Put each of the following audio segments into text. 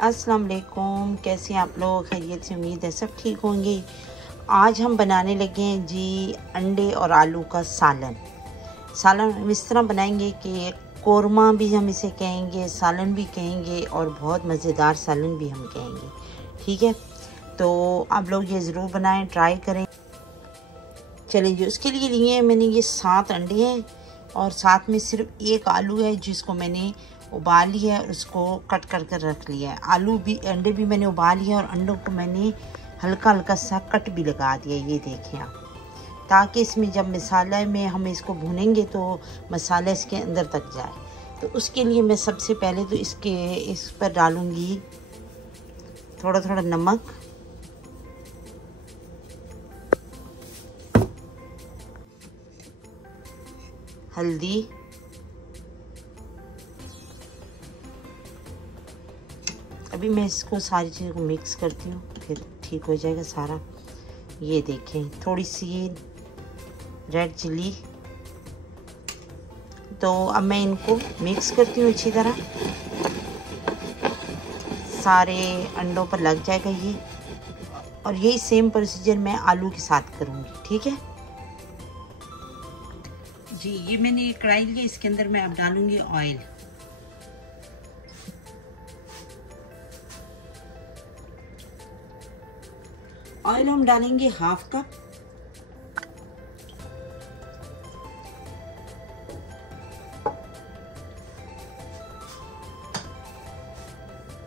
अस्सलाम वालेकुम, कैसे हैं आप लोग? खैरियत से? उम्मीद है सब ठीक होंगे। आज हम बनाने लगे हैं जी अंडे और आलू का सालन। सालन हम इस तरह बनाएंगे कि कोरमा भी हम इसे कहेंगे, सालन भी कहेंगे और बहुत मज़ेदार सालन भी हम कहेंगे। ठीक है, तो आप लोग ये ज़रूर बनाएं, ट्राई करें। चलिए जी, उसके लिए मैंने ये 7 अंडे हैं और साथ में सिर्फ एक आलू है जिसको मैंने उबाल लिया है, उसको कट कर कर रख लिया है। आलू भी, अंडे भी मैंने उबाल लिया और अंडों को मैंने हल्का हल्का सा कट भी लगा दिया, ये देखें आप, ताकि इसमें जब मसाले में हम इसको भूनेंगे तो मसाला इसके अंदर तक जाए। तो उसके लिए मैं सबसे पहले तो इस पर डालूँगी थोड़ा थोड़ा नमक, हल्दी, अभी मैं इसको सारी चीज़ों को मिक्स करती हूँ, फिर ठीक हो जाएगा सारा। ये देखें, थोड़ी सी रेड चिली। तो अब मैं इनको मिक्स करती हूँ अच्छी तरह, सारे अंडों पर लग जाएगा ये। और यही सेम प्रोसीजर मैं आलू के साथ करूँगी। ठीक है जी, ये मैंने एक कढ़ाई लिया, इसके अंदर मैं अब डालूँगी ऑयल। ऑयल हम डालेंगे 1/2 कप।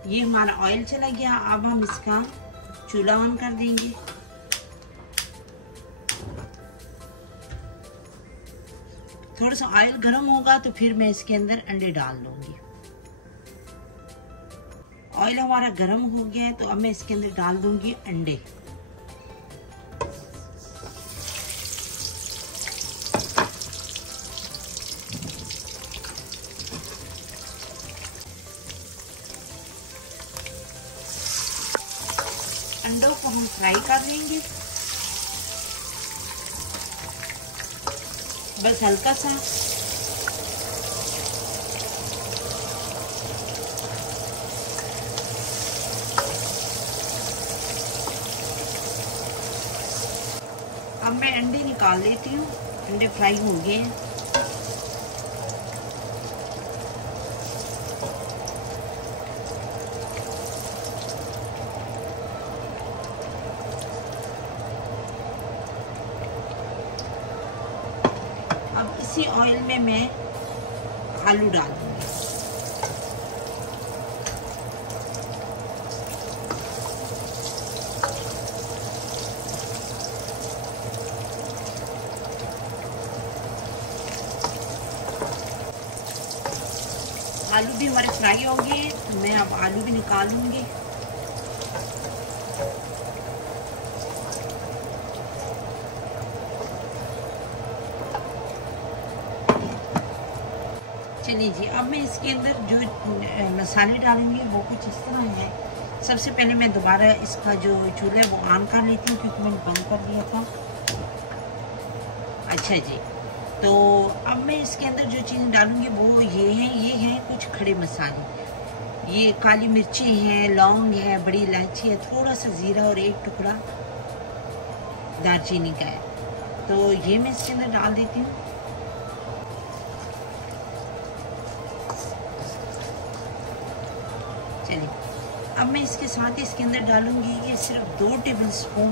ये हमारा ऑयल चला गया। अब हम इसका चूल्हा ऑन कर देंगे। थोड़ा सा ऑयल गर्म होगा तो फिर मैं इसके अंदर अंडे डाल दूंगी। ऑयल हमारा गर्म हो गया है तो अब मैं इसके अंदर डाल दूंगी अंडे। अंडों को हम फ्राई कर लेंगे, बस हल्का सा। अब मैं अंडे निकाल लेती हूँ, अंडे फ्राई हो गए हैं। अब इसी ऑयल में मैं आलू डाल दूंगी। आलू भी हमारे फ्राई हो गए, तो मैं अब आलू भी निकालूंगी। चलिए जी, अब मैं इसके अंदर जो मसाले डालूंगी वो कुछ इस तरह है। सबसे पहले मैं दोबारा इसका जो चूल्हा है वो ऑन कर लेती हूँ, क्योंकि मैंने बंद कर दिया था। अच्छा जी, तो अब मैं इसके अंदर जो चीज़ें डालूंगी वो ये हैं कुछ खड़े मसाले। ये काली मिर्ची हैं, लौंग है, बड़ी इलायची है, थोड़ा सा ज़ीरा और एक टुकड़ा दालचीनी का है। तो ये मैं इसके अंदर डाल देती हूँ। चलिए, अब मैं इसके साथ इसके अंदर डालूंगी ये सिर्फ 2 टेबल स्पून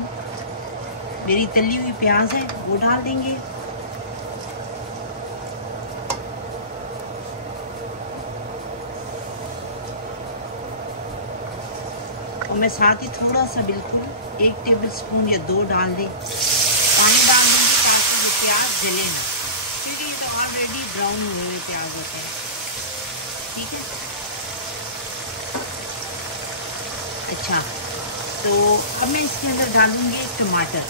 मेरी तली हुई प्याज है, वो डाल देंगे। और मैं साथ ही थोड़ा सा, बिल्कुल 1 टेबल स्पून या 2 डाल दें, पानी डाल दूंगी ताकि वो प्याज जले ना, क्योंकि ये तो ऑलरेडी ब्राउन हुए हुए प्याज होते हैं। ठीक है, अच्छा, तो अब मैं इसके अंदर डालूंगी टमाटर,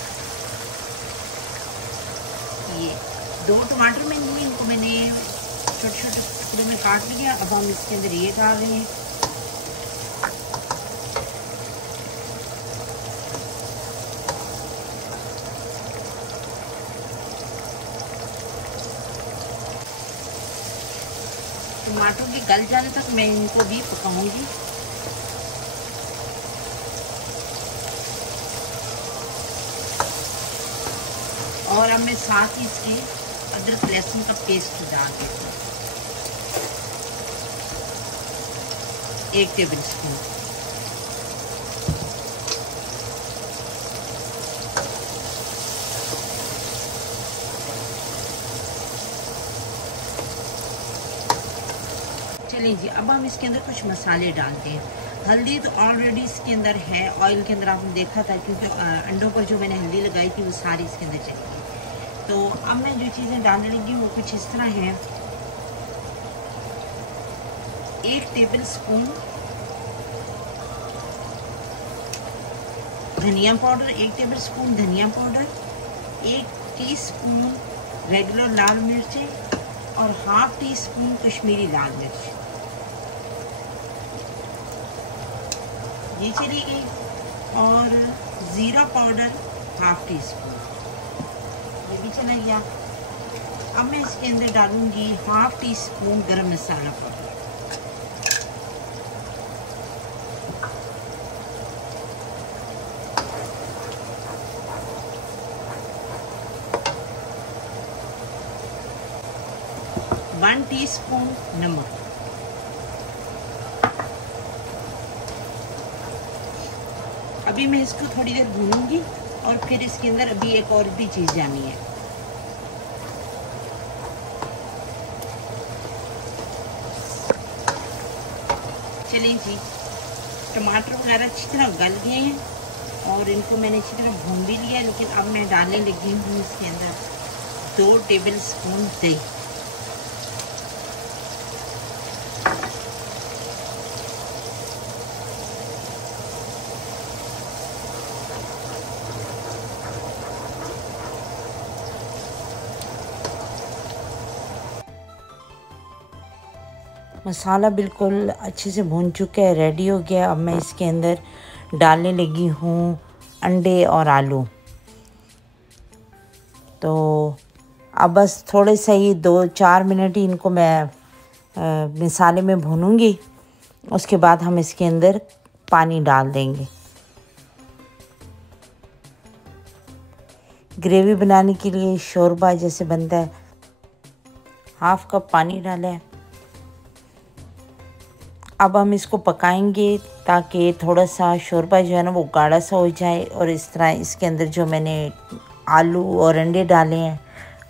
ये 2 टमाटर में लिए, इनको मैंने छोटे छोटे टुकड़े में काट लिया। अब हम इसके अंदर ये डाल रहे हैं। टमाटर के गल जाने तक मैं इनको भी पकाऊंगी। और अब मैं साथ ही इसके अदरक लहसुन का पेस्ट डाल देती हूँ, 1 टेबल स्पून। चलिए जी, अब हम इसके अंदर कुछ मसाले डालते हैं। हल्दी तो ऑलरेडी इसके अंदर है, ऑयल के अंदर आपने देखा था, क्योंकि अंडों पर जो मैंने हल्दी लगाई थी वो सारी इसके अंदर चली गई। तो अब मैं जो चीज़ें डालने लगी वो कुछ इस तरह है। 1 टेबल स्पून धनिया पाउडर, 1 टेबल स्पून धनिया पाउडर, 1 टीस्पून रेगुलर लाल मिर्चें और 1/2 टीस्पून कश्मीरी लाल मिर्च, ये चली गई। और ज़ीरा पाउडर 1/2 टीस्पून, ये भी चला गया। अब मैं इसके अंदर डालूंगी 1/2 टीस्पून गरम मसाला पाउडर, वन टीस्पून नमक, अभी मैं इसको थोड़ी देर भूनूंगी और फिर इसके अंदर अभी एक और भी चीज़ जानी है। चलिए जी, टमाटर वगैरह अच्छी तरह गल गए हैं और इनको मैंने अच्छी तरह भून भी लिया, लेकिन अब मैं डालने लगी हूँ इसके अंदर 2 टेबल स्पून दही। मसाला बिल्कुल अच्छे से भून चुका है, रेडी हो गया। अब मैं इसके अंदर डालने लगी हूँ अंडे और आलू। तो अब बस थोड़े से ही 2-4 मिनट ही इनको मैं मसाले में भूनूंगी, उसके बाद हम इसके अंदर पानी डाल देंगे। ग्रेवी बनाने के लिए शोरबा जैसे बनता है, 1/2 कप पानी डाला है। अब हम इसको पकाएंगे ताकि थोड़ा सा शोरबा जो है ना वो गाढ़ा सा हो जाए, और इस तरह इसके अंदर जो मैंने आलू और अंडे डाले हैं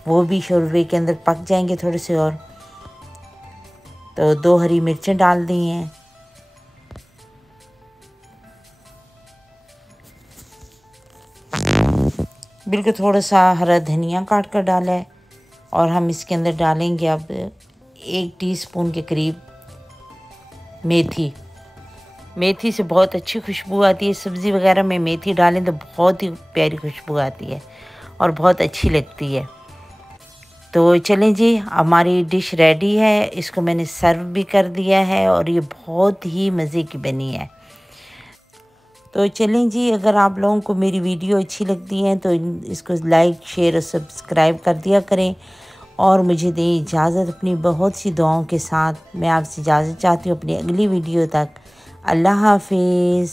वो भी शोरबे के अंदर पक जाएंगे थोड़े से। और तो 2 हरी मिर्चें डाल दी हैं, बिल्कुल थोड़ा सा हरा धनिया काट कर डाला है। और हम इसके अंदर डालेंगे अब 1 टीस्पून के करीब मेथी से बहुत अच्छी खुशबू आती है। सब्ज़ी वगैरह में मेथी डालें तो बहुत ही प्यारी खुशबू आती है और बहुत अच्छी लगती है। तो चलें जी, हमारी डिश रेडी है, इसको मैंने सर्व भी कर दिया है और ये बहुत ही मज़े की बनी है। तो चलें जी, अगर आप लोगों को मेरी वीडियो अच्छी लगती है तो इसको लाइक, शेयर और सब्सक्राइब कर दिया करें। और मुझे दें इजाज़त अपनी बहुत सी दुआओं के साथ। मैं आपसे इजाज़त चाहती हूँ अपनी अगली वीडियो तक। अल्लाह हाफिज़।